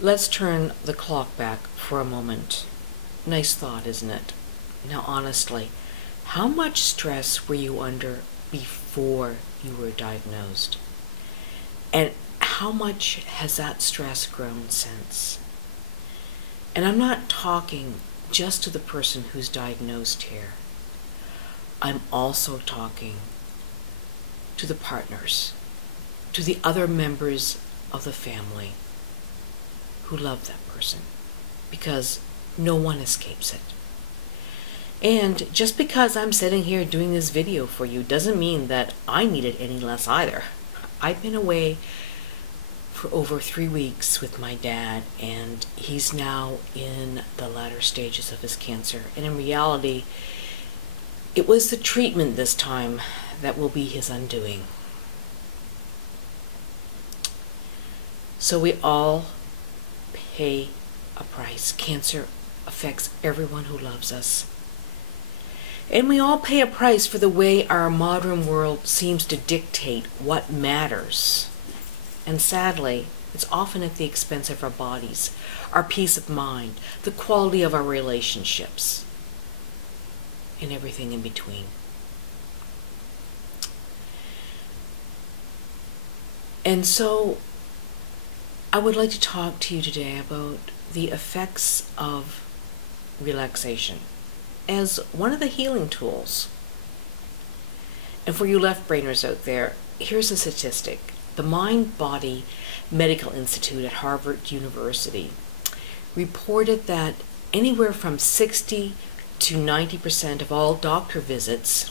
Let's turn the clock back for a moment. Nice thought, isn't it? Now, honestly, how much stress were you under before you were diagnosed? And how much has that stress grown since? And I'm not talking just to the person who's diagnosed here. I'm also talking to the partners, to the other members of the family who love that person, because no one escapes it. And just because I'm sitting here doing this video for you doesn't mean that I need it any less either. I've been away for over 3 weeks with my dad, and he's now in the latter stages of his cancer. And in reality, it was the treatment this time that will be his undoing. So we all pay a price. Cancer affects everyone who loves us. And we all pay a price for the way our modern world seems to dictate what matters. And sadly, it's often at the expense of our bodies, our peace of mind, the quality of our relationships, and everything in between. And so, I would like to talk to you today about the effects of relaxation as one of the healing tools. And for you left-brainers out there, here's a statistic. The Mind-Body Medical Institute at Harvard University reported that anywhere from 60 to 90% of all doctor visits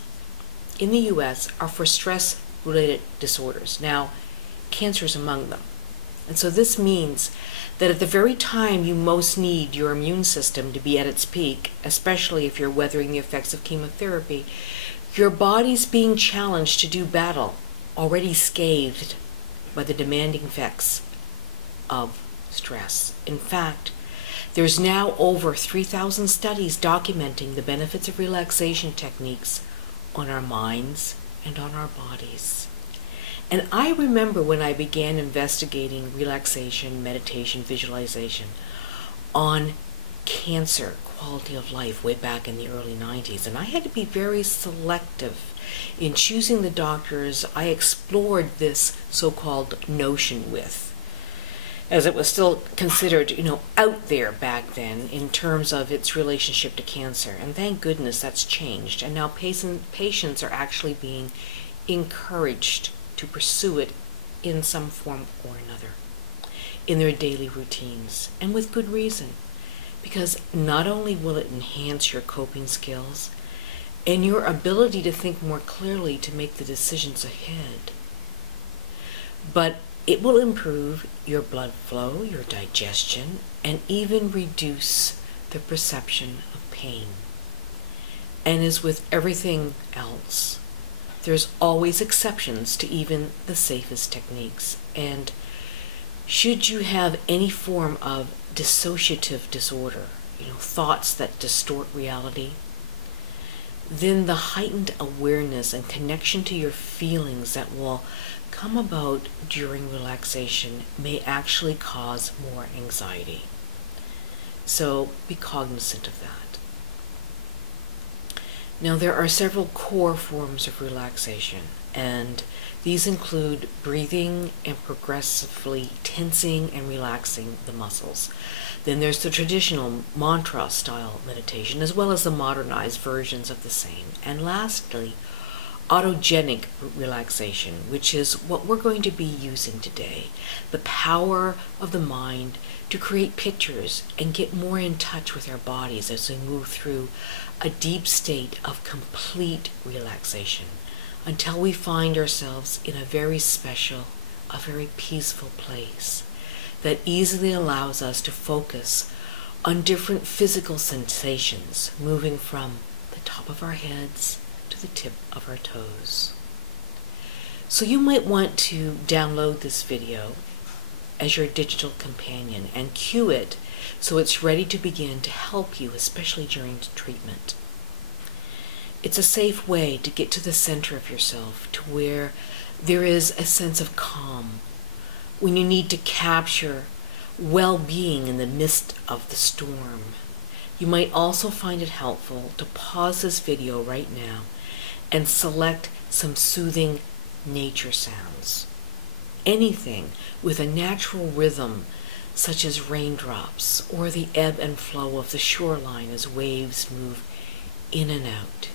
in the US are for stress-related disorders. Now, cancer is among them. And so this means that at the very time you most need your immune system to be at its peak, especially if you're weathering the effects of chemotherapy, your body's being challenged to do battle, already scathed by the demanding effects of stress. In fact, there's now over 3,000 studies documenting the benefits of relaxation techniques on our minds and on our bodies. And I remember when I began investigating relaxation, meditation, visualization on cancer quality of life way back in the early 90s. And I had to be very selective in choosing the doctors I explored this so-called notion with, as it was still considered, out there back then in terms of its relationship to cancer. And thank goodness that's changed. And now patients are actually being encouraged to pursue it in some form or another in their daily routines, and with good reason, because not only will it enhance your coping skills and your ability to think more clearly to make the decisions ahead, but it will improve your blood flow, your digestion, and even reduce the perception of pain. And as with everything else, there's always exceptions to even the safest techniques. And should you have any form of dissociative disorder, thoughts that distort reality, then the heightened awareness and connection to your feelings that will come about during relaxation may actually cause more anxiety. So be cognizant of that. Now, there are several core forms of relaxation, and these include breathing and progressively tensing and relaxing the muscles. Then there's the traditional mantra-style meditation, as well as the modernized versions of the same. And lastly, autogenic relaxation, which is what we're going to be using today. The power of the mind to create pictures and get more in touch with our bodies as we move through a deep state of complete relaxation until we find ourselves in a very special, a very peaceful place that easily allows us to focus on different physical sensations, moving from the top of our heads to the tip of our toes. So you might want to download this video as your digital companion and cue it so it's ready to begin to help you, especially during treatment. It's a safe way to get to the center of yourself, to where there is a sense of calm, when you need to capture well-being in the midst of the storm. You might also find it helpful to pause this video right now and select some soothing nature sounds. Anything with a natural rhythm, such as raindrops or the ebb and flow of the shoreline as waves move in and out,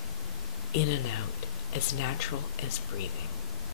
as natural as breathing.